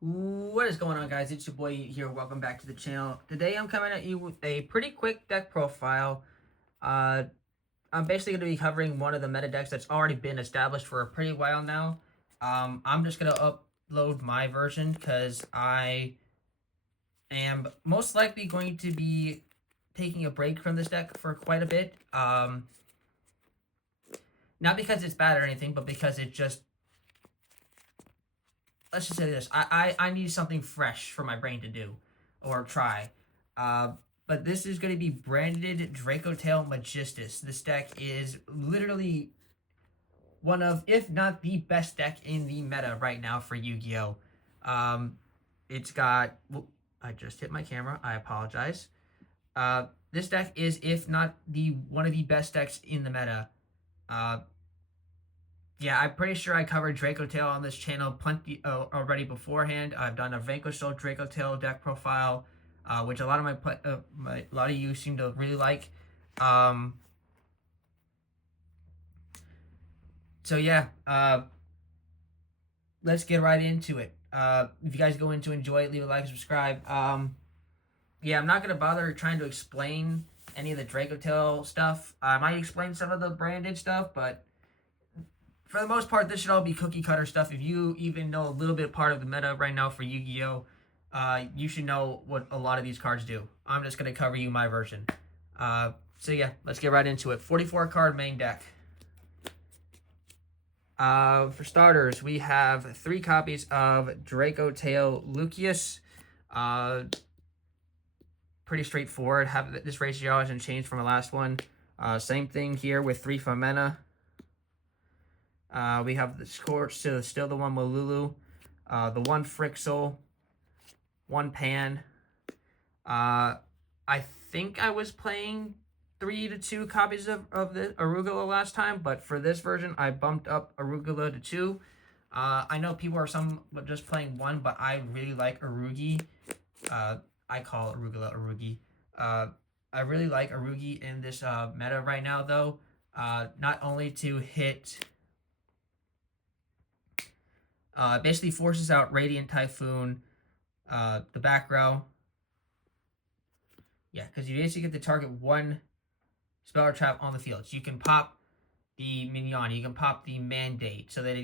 What is going on, guys? It's your boy here. Welcome back to the channel. Today I'm coming at you with a pretty quick deck profile. Uh, I'm basically going to be covering one of the meta decks that's already been established for a pretty while now. I'm just going to upload my version because I am most likely going to be taking a break from this deck for quite a bit. Not because it's bad or anything, but because it just, let's just say this. I need something fresh for my brain to do or try. Uh, but this is going to be branded Dracotail Magistus. This deck is literally one of, if not the best deck in the meta right now for Yu-Gi-Oh! It's got... I just hit my camera. I apologize. This deck is, if not the one of the best decks in the meta. Yeah, I'm pretty sure I covered Dracotail on this channel plenty already beforehand. I've done a Vanquished Dracotail deck profile, which a lot of a lot of you seem to really like. So yeah, let's get right into it. If you guys go in to enjoy it, leave a like and subscribe. Yeah, I'm not gonna bother trying to explain any of the Dracotail stuff. I might explain some of the branded stuff, but for the most part, this should all be cookie cutter stuff. If you even know a little bit part of the meta right now for Yu-Gi-Oh, you should know what a lot of these cards do. I'm just going to cover you my version. So yeah, let's get right into it. 44 card main deck. For starters, we have 3 copies of Dracotail Lucius. Pretty straightforward. This ratio hasn't changed from the last one. Same thing here with 3 Femena. We have the Scorch, so still the one Malulu, the 1 Frixel, 1 Pan. I think I was playing 3 to 2 copies of the Arugula last time, but for this version, I bumped up Arugula to 2. I know people are just playing 1, but I really like Arugi. I call Arugula Arugi. I really like Arugi in this meta right now, though. Not only to hit... basically forces out Radiant Typhoon, the back row. Yeah, because you basically get to target 1 spell or trap on the field. So you can pop the Mignon, you can pop the Mandate, so that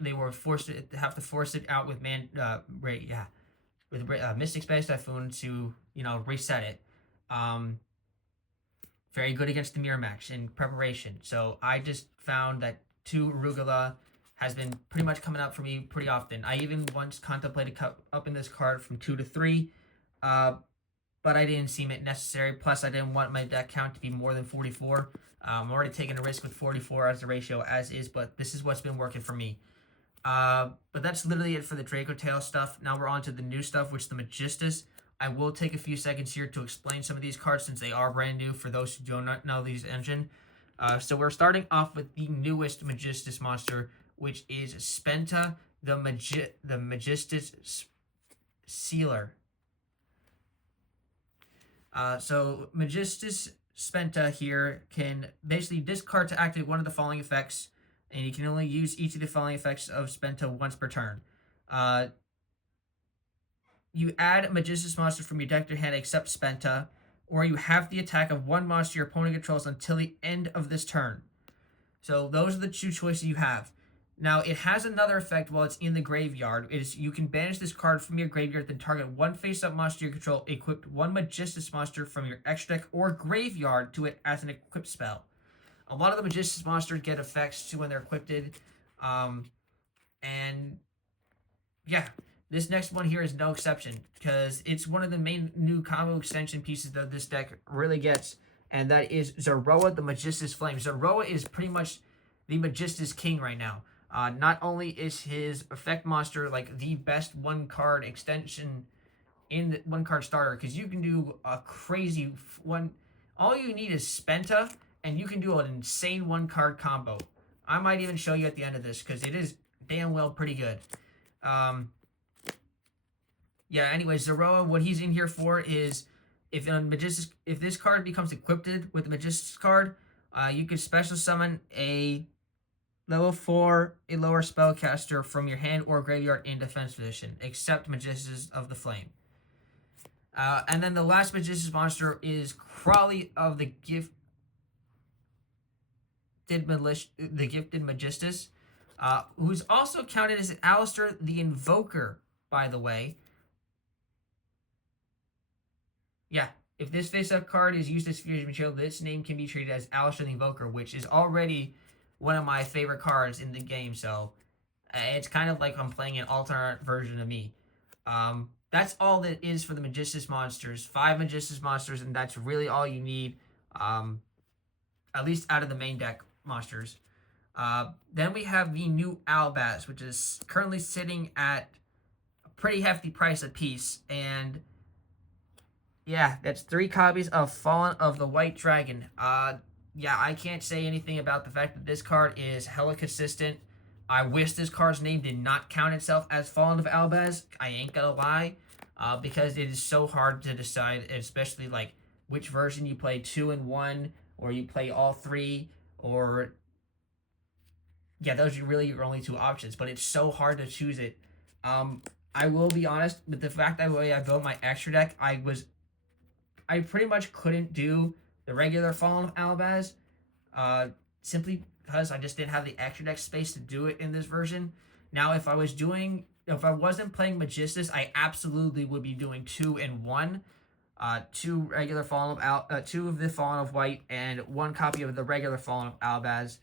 they were forced to have to force it out with Mystic Space Typhoon to reset it. Very good against the Mirror Match in preparation. So I just found that 2 Arugula has been pretty much coming up for me pretty often. I even once contemplated upping this card from 2 to 3, but I didn't seem it necessary. Plus, I didn't want my deck count to be more than 44. I'm already taking a risk with 44 as the ratio as is, but this is what's been working for me. But that's literally it for the Dracotail stuff. Now we're on to the new stuff, which is the Magistus. I will take a few seconds here to explain some of these cards since they are brand new for those who do not know these engine. So we're starting off with the newest Magistus monster, which is Spenta, the Magistus Sealer. So Magistus Spenta here can basically discard to activate one of the following effects, and you can only use each of the following effects of Spenta once per turn. You add a Magistus monster from your deck to your hand except Spenta, or you have the attack of 1 monster your opponent controls until the end of this turn. So those are the 2 choices you have. Now, it has another effect while it's in the graveyard. You can banish this card from your graveyard, then target 1 face-up monster you control, equip 1 Magistus monster from your extra deck or graveyard to it as an equipped spell. A lot of the Magistus monsters get effects to when they're equipped. And yeah, this next one here is no exception, because it's one of the main new combo extension pieces that this deck really gets, and that is Zoroa, the Magistus Flame. Zoroa is pretty much the Magistus king right now. Not only is his effect monster like the best 1-card extension in the 1-card starter, because you can do a crazy one. All you need is Spenta, and you can do an insane 1-card combo. I might even show you at the end of this, because it is damn well pretty good. Yeah, anyway, Zoroa, what he's in here for is if this card becomes equipped with the Magistus card, you could special summon a Level 4, a lower spellcaster from your hand or graveyard in defense position, except Magistus of the Flame. And then the last Magistus monster is Crawley of the Gifted Magistus, who's also counted as Alistair the Invoker, by the way. Yeah, if this face-up card is used as fusion material, this name can be treated as Alistair the Invoker, which is already one of my favorite cards in the game, so it's kind of like I'm playing an alternate version of me. That's all that is for the Magistus monsters. 5 Magistus monsters, and that's really all you need, at least out of the main deck monsters. Then we have the new Albaz, which is currently sitting at a pretty hefty price a piece, and yeah, that's 3 copies of Fallen of the White Dragon. Yeah, I can't say anything about the fact that this card is hella consistent. I wish this card's name did not count itself as Fallen of Albaz. I ain't gonna lie, because it is so hard to decide, especially like which version you play, 2 and 1, or you play all 3, or yeah, those are really your only 2 options. But it's so hard to choose it. I will be honest with the fact that the way I built my extra deck, I pretty much couldn't do the regular Fallen of Albaz, simply because I just didn't have the extra deck space to do it in this version. Now, if I wasn't playing Magistus, I absolutely would be doing 2 and 1, 2 regular Fallen of 2 of the Fallen of White and 1 copy of the regular Fallen of Albaz.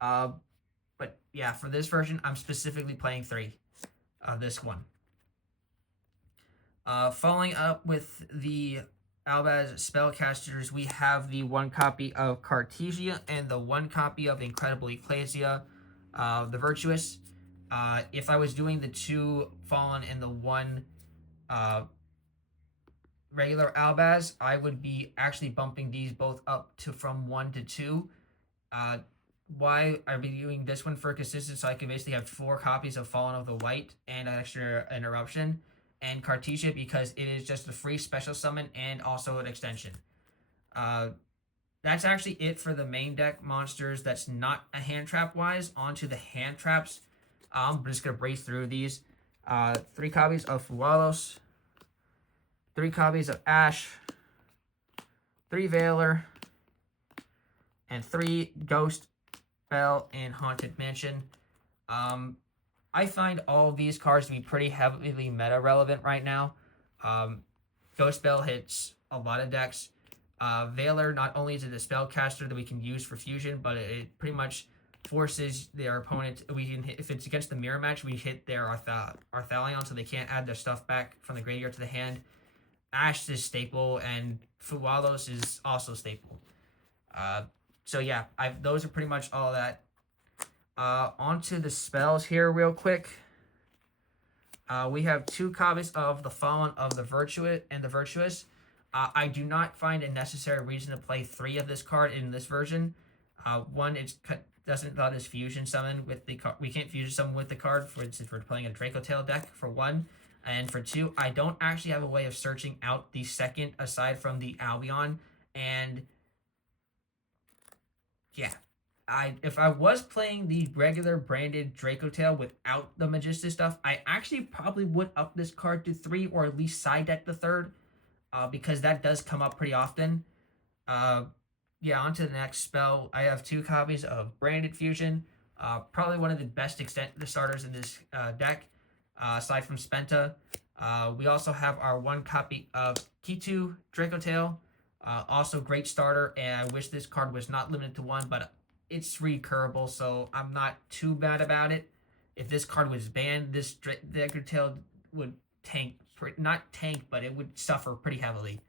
But yeah, for this version, I'm specifically playing 3 of this one. Following up with the Albaz spellcasters, we have the 1 copy of Cartesia and the 1 copy of Incredible Ecclesia, the Virtuous. If I was doing the 2 Fallen and the 1 regular Albaz, I would be actually bumping these both up to from 1 to 2. Why I'd be doing this one for consistency, so I can basically have 4 copies of Fallen of the White and an extra interruption. And Cartesia because it is just a free special summon and also an extension. That's actually it for the main deck monsters that's not a hand trap wise. Onto the hand traps. I'm just going to breeze through these. 3 copies of Fualos, 3 copies of Ash, 3 Veiler, and 3 Ghost Bell and Haunted Mansion. I find all these cards to be pretty heavily meta relevant right now. Ghost Bell hits a lot of decks. Veiler, not only is it a spellcaster that we can use for fusion, but it pretty much forces their opponent. We can hit, if it's against the mirror match, we hit their Arthalion, so they can't add their stuff back from the graveyard to the hand. Ash is staple, and Fualos is also staple. So yeah, those are pretty much all that. Onto the spells here real quick. We have 2 copies of the Fallen of the Virtuous and the Virtuous. I do not find a necessary reason to play 3 of this card in this version. 1, it doesn't let us fusion summon with the card. We can't fusion summon with the card, for instance, we're playing a Dracotail deck, for 1. And for 2, I don't actually have a way of searching out the second aside from the Albion. And yeah. If I was playing the regular branded Dracotail without the Magistus stuff, I actually probably would up this card to 3 or at least side deck the 3rd, because that does come up pretty often. Yeah, on to the next spell. I have 2 copies of Branded Fusion, probably one of the best starters in this deck, aside from Spenta. We also have our 1 copy of Kitu Dracotail, also great starter, and I wish this card was not limited to 1, but it's recurable, so I'm not too bad about it. If this card was banned, this Dracotail would tank, not tank, but it would suffer pretty heavily.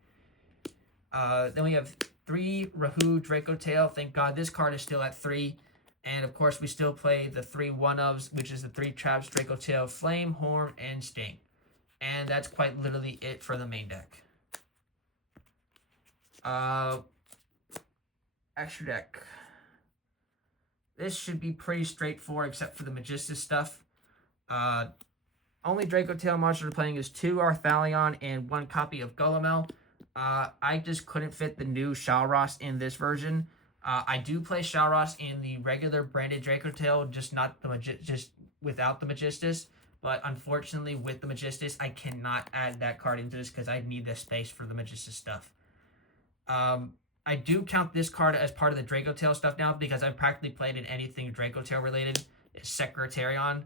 Then we have 3 Rahu Dracotail. Thank God this card is still at 3. And of course, we still play the 3 1-ofs, which is the 3 Traps, Dracotail, Flame, Horn, and Sting. And that's quite literally it for the main deck. Extra deck. This should be pretty straightforward except for the Magistus stuff. Only Dracotail monster we're playing is 2 Arthalion and 1 copy of Gulamel. I just couldn't fit the new Shalros in this version. I do play Shalros in the regular branded Dracotail, just not the just without the Magistus. But unfortunately, with the Magistus, I cannot add that card into this because I need the space for the Magistus stuff. I do count this card as part of the Dracotail stuff now because I've practically played in anything Dracotail related. It's Secretarion.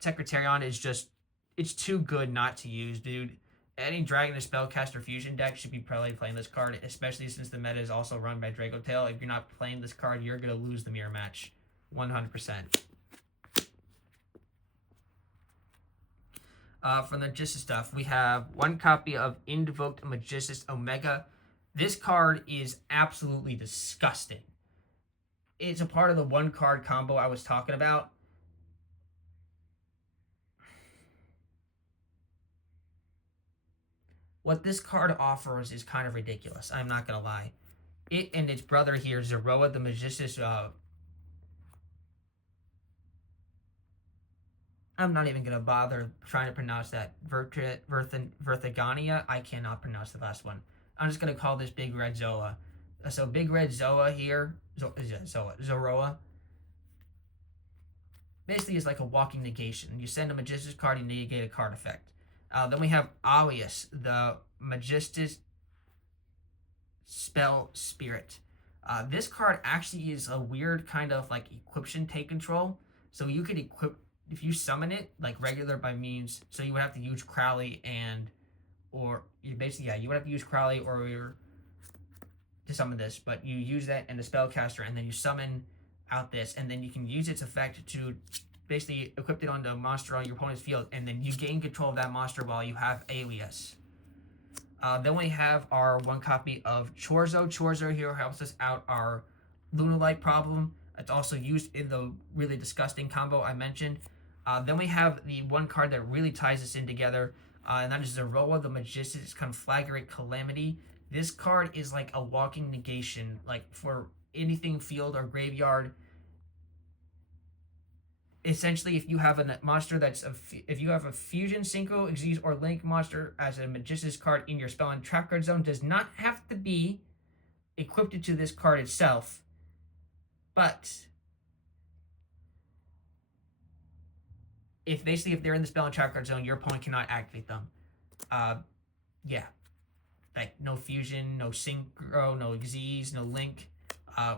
Secretarion is just, it's too good not to use, dude. Any Dragon or Spellcaster Fusion deck should be probably playing this card, especially since the meta is also run by Dracotail. If you're not playing this card, you're going to lose the mirror match. 100%. From the Magistus stuff, we have one copy of Invoked Magistus Omega. This card is absolutely disgusting. It's a part of the one card combo I was talking about. What this card offers is kind of ridiculous. I'm not going to lie. It and its brother here, Zeroa, the Magistus. I'm not even going to bother trying to pronounce that. Verthagania. I cannot pronounce the last one. I'm just going to call this Big Red Zoa. So Big Red Zoa here, Zeroa, basically is like a walking negation. You send a Magistus card, you negate a card effect. Then we have Alias, the Magistus Spell Spirit. This card actually is a weird kind of like equiption take control. So you could equip, if you summon it, like regular by means, so you would have to use Crowley or you basically, you would have to use Crowley or to summon this, but you use that and the spellcaster, and then you summon out this, and then you can use its effect to basically equip it on the monster on your opponent's field, and then you gain control of that monster while you have Alias. Then we have our one copy of Chorzo. Chorzo here helps us out our Lunalight problem. It's also used in the really disgusting combo I mentioned. Then we have the one card that really ties this in together, and that is Zeroa, the Magistus Conflagrate Calamity. This card is like a walking negation, like for anything field or graveyard. Essentially, if you have a monster if you have a Fusion, Synchro, Xyz, or Link monster as a Magistus card in your spell and trap card zone, does not have to be equipped to this card itself, but if they're in the spell and trap card zone, your opponent cannot activate them. Yeah, like no Fusion, no Synchro, no Xyz, no Link.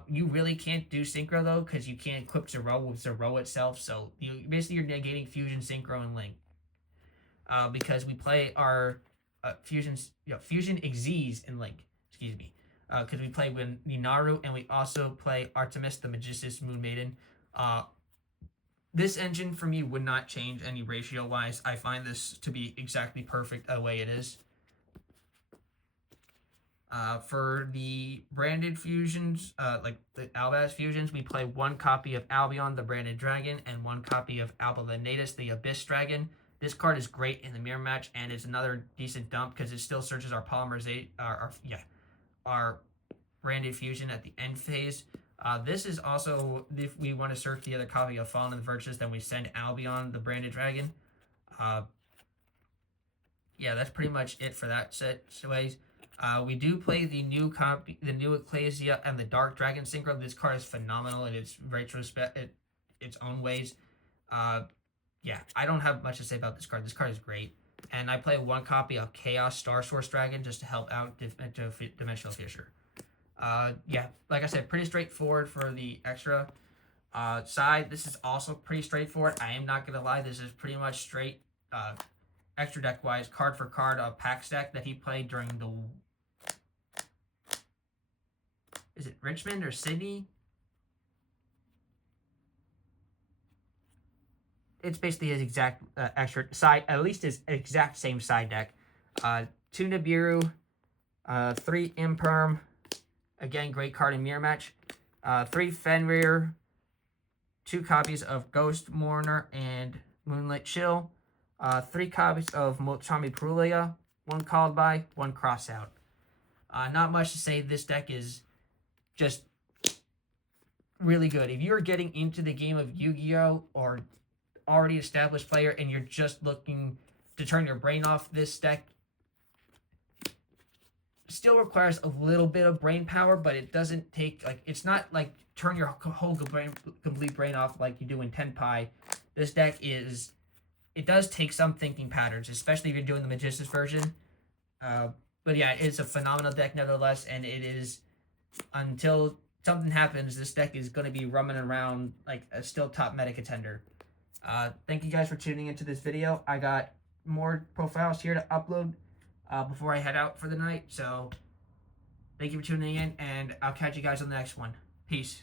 You really can't do Synchro though, because you can't equip Zero with Zero itself. So you're negating Fusion, Synchro, and Link. Because we play our Fusion Xyz and Link. Excuse me. Because we play with Ninaru, and we also play Artemis, the Magistus Moon Maiden. This engine for me would not change any ratio wise. I find this to be exactly perfect the way it is. For the branded fusions, like the Albaz fusions, we play one copy of Albion, the branded dragon, and one copy of Alba Lenatus, the Abyss dragon. This card is great in the mirror match, and it's another decent dump because it still searches our polymerization, our branded fusion at the end phase. This is also, if we want to search the other copy of Fallen Virtus, then we send Albion, the branded dragon. Yeah, that's pretty much it for that set ways. We do play the new Ecclesia and the Dark Dragon Synchro. This card is phenomenal in its its own ways. Yeah, I don't have much to say about this card. This card is great. And I play one copy of Chaos Star Source Dragon just to help out Dimensional Fissure. Yeah, like I said, pretty straightforward for the extra side. This is also pretty straightforward. I am not going to lie. This is pretty much straight extra deck-wise, card for card pack stack that he played during the... Is it Richmond or Sydney? It's basically his exact extra side, at least his exact same side deck. 2 Nibiru, 3 Imperm, again, great card in mirror match. 3 Fenrir, 2 copies of Ghost Mourner and Moonlit Chill. 3 copies of Mochami Purulia, 1 called by, 1 cross out. Not much to say. This deck is just really good. If you're getting into the game of Yu-Gi-Oh! Or already established player and you're just looking to turn your brain off, this deck still requires a little bit of brain power, but it doesn't take, like, it's not like turn your whole complete brain off like you do in Tenpai. This deck is, it does take some thinking patterns, especially if you're doing the Magistus version. But yeah, it's a phenomenal deck nevertheless, and it is, until something happens, this deck is going to be roaming around like a still top meta contender. Thank you guys for tuning into this video. I got more profiles here to upload before I head out for the night. So thank you for tuning in, and I'll catch you guys on the next one. Peace.